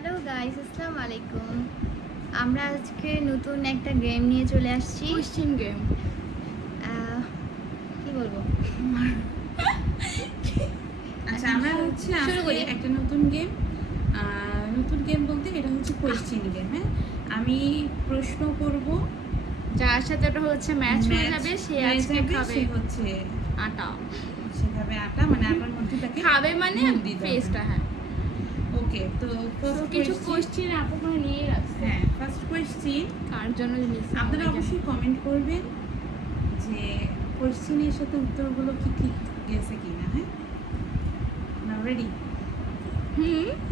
Hello guys, আসসালামু আলাইকুম। আমরা আজকে নতুন একটা গেম নিয়ে চলে আসছি। Question game. কি বলবো? আচ্ছা, আমরা হচ্ছে শুরু আজকে করি। একটা নতুন গেম বলতে এটা হচ্ছে কোশ্চেন গেম। হ্যাঁ, আমি প্রশ্ন করব, যার সাথে ওটা হচ্ছে ম্যাচ হয়ে যাবে সে আজকে খাবে সে হচ্ছে আটা। সেভাবে আটা, মানে আটার মধ্যে তাকে খাবে মানে দুধ দিতে হবে। পেস্টটা। হ্যাঁ, ওকে, তো তো ফার্স্ট কিছু কোশ্চেন। কোশ্চেন আপু করে নিয়ে রাখছে। হ্যাঁ, ফার্স্ট কোশ্চেন। কার জন্য জিনিস আপনারা অবশ্যই কমেন্ট করবেন যে কোশ্চেনের সাথে উত্তরগুলো কি ঠিক গেছে কিনা। হ্যাঁ, নাও রেডি?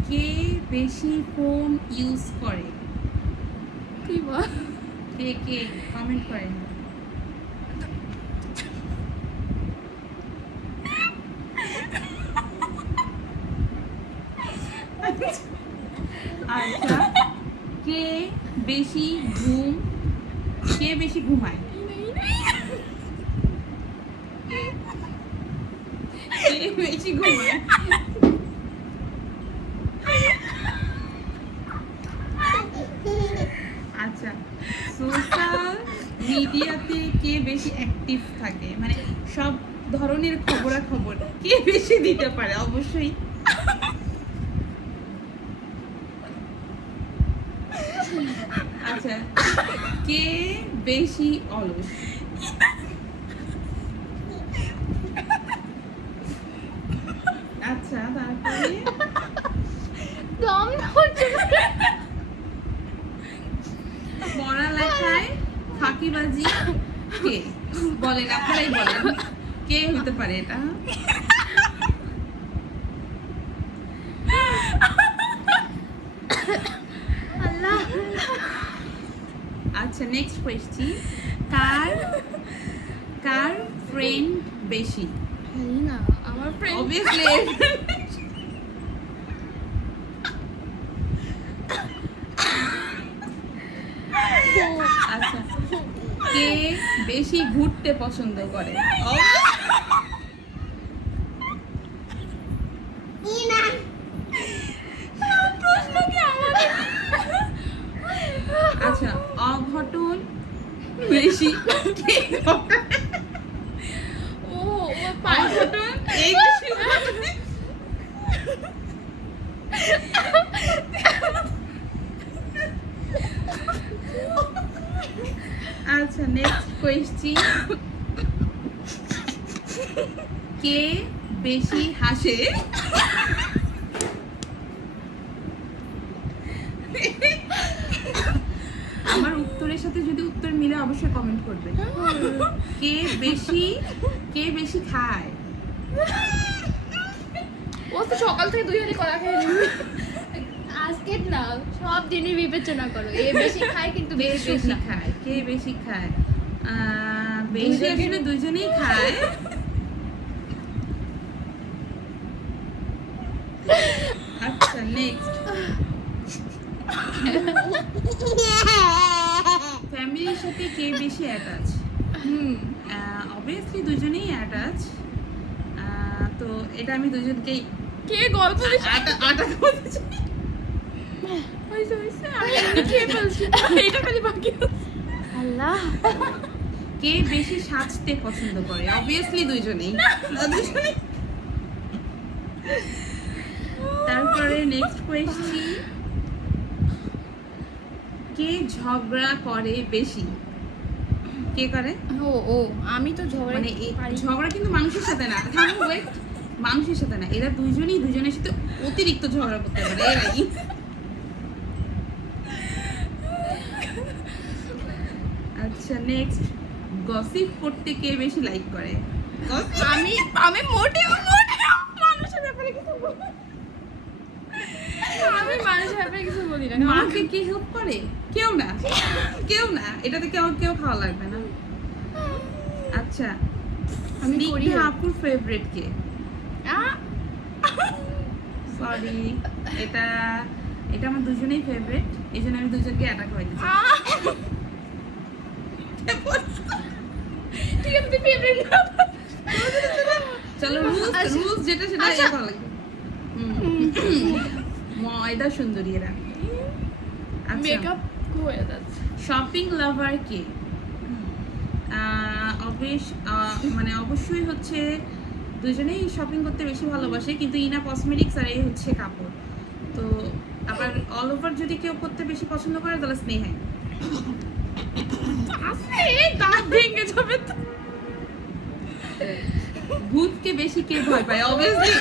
কে বেশি ফোন ইউজ করে? কি বল? কে কমেন্ট করেন। আচ্ছা, কে বেশি ঘুমায়? কে বেশি ঘুমায়? আচ্ছা, সোশ্যাল মিডিয়াতে কে বেশি অ্যাক্টিভ থাকে, মানে সব ধরনের খবরাখবর কে বেশি দিতে পারে? অবশ্যই আচ্ছা, কে বেশি অলস? আচ্ছা, তারপরে দম ধরছে। পড়ালেখায় ফাঁকিবাজি কে? বলেন, আপনারাই বলেন, কে হতে পারে এটা? আল্লাহ। আচ্ছা, নেক্সট কোয়েশ্চেন। কার ফ্রেন্ড বেশি? না, আমার ফ্রেন্ড অবভিয়াসলি আচ্ছা, কে বেশি ঘুরতে পছন্দ করে? আচ্ছা, অঘটন বেশি কে করে? ও পায়। অঘটন এই বেশি ঘটে। আচ্ছা, নেক্সট কোয়েশ্চেন। কে বেশি হাসে? আমার উত্তরের সাথে যদি উত্তর মিলে অবশ্যই কমেন্ট করবে। কে বেশি খায়? ও তো সকাল থেকে 2 হাঁড়ি কলা খেয়ে নিচ্ছে। আজকে না, সব দিনই বিবেচনা করো। এ বেশি খায় কিন্তু কে বেশি বেশি না। খায়? কে বেশি খায়? বেশি দুইজনই। আসলে দুইজনেই খায়। আচ্ছা, নেক্সট। ফ্যামিলির সাথে কে বেশি অ্যাটাচ? অবভিয়াসলি দুজনেই অ্যাটাচ। তো এটা আমি দুজনকেই কে গল্প বেশি? আটা বলতে চাই। হইছে হইছে, আমি এমনি খেয়ে ফেলছি। এটা খালি বাকি আছে। আল্লাহ। কে বেশি সাজতে পছন্দ করে? অবভিয়াসলি দুজনেই। দুজনেই। তারপরে নেক্সট কোয়েশ্চেন। কে ঝগড়া করে বেশি? কে করে? ও আমি তো ঝগড়া মানে পারি। ঝগড়া কিন্তু মানুষের সাথে না, wait, মানুষের সাথে না, এরা দুইজনই দুজনের সাথে অতিরিক্ত ঝগড়া করতে পারে এরাই। আচ্ছা, নেক্সট। গসিপ করতে কে বেশি লাইক করে? আমি আমি মোটেও মানুষের ব্যাপারে কিছু বলি না। আমি মানুষের ব্যাপারে কিছু বলি না। মাকে কে হেল্প করে? কেউ না, এটাতে কেউ খাওয়া লাগবে না। আচ্ছা, আমি করি স্নিগ্ধা help। আপুর ফেভারিট কে? আ, সরি, এটা আমার দুজনেই ফেভারিট, এই জন্য আমি দুজনকে অ্যাটাক হয়ে দিচ্ছি। আ। ঠিক আছে, তুই ফেভারিট না। চলো, রুলস যেটা সেটা আচ্ছা। ইয়ে করা লাগবে। ময়দা সুন্দরী এরা। আচ্ছা, মেকআপ হয়ে যাচ্ছে। শপিং লাভার কে? মানে অবশ্যই হচ্ছে দুজনেই শপিং করতে বেশি ভালোবাসে, কিন্তু ইনা কসমেটিক্স আর এই হচ্ছে কাপড়। তো আবার অল ওভার যদি কেউ করতে বেশি পছন্দ করে তাহলে স্নেহাই। দাঁত ভেঙে যাবে তো। ভূতকে বেশি কে ভয় পায়? অবভিয়াসলি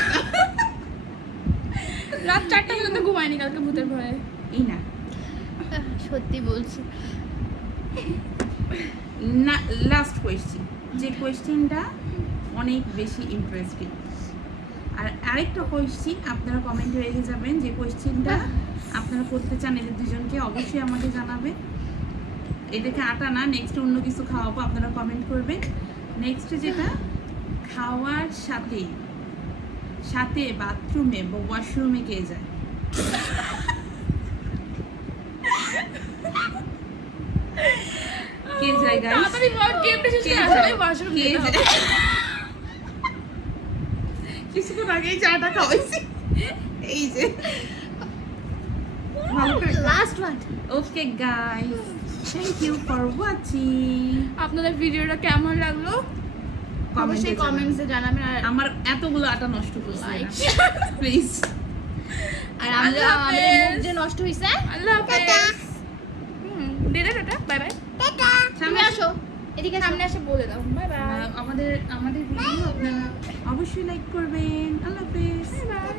রাত 4টা পর্যন্ত ঘুমায়নি কালকে ভূতের ভয়ে। ইনা। সত্যি বলছি। না, লাস্ট কোয়েশ্চেন, যে কোয়েশ্চেনটা অনেক বেশি ইন্টারেস্টিং। আর আরেকটা কোয়েশ্চেন আপনারা কমেন্টে রেখে যাবেন, যে কোয়েশ্চেনটা আপনারা করতে চান এদের দুজনকে অবশ্যই আমাকে জানাবেন। এদেরকে আটা না, নেক্সট অন্য কিছু খাওয়াবো, আপনারা কমেন্ট করবেন। নেক্সট যেটা, খাওয়ার সাথে সাথে বাথরুমে বা ওয়াশরুমে কে যায়? কে যায় গাইস? তাড়াতাড়ি বল, গেমটা শেষ কে করে যায়? আসলে বাসন কে ধুতে যায়? হবে। কিছুক্ষণ আগেই চাটা খাওয়াইছি। এই যে ভালো করে last one. Okay guys, thank you for watching. আপনাদের ভিডিওটা কেমন লাগলো অবশ্যই কমেন্টসে জানাবেন। আর আমার এতগুলো আটা নষ্ট করছে লাইক প্লিজ। আর আমরা আল্লাহ আমাদের হাফেজ। মুখ যে নষ্ট হইছে। আল্লাহ হাফেজ। দিদা টাটা, বাই বাই। তুমি আসো এদিকে, সামনে এসে বলে দাও বাই বাই। আমাদের ভিডিও আপনারা অবশ্যই লাইক করবেন। আল্লাহ হাফেজ। Bye bye.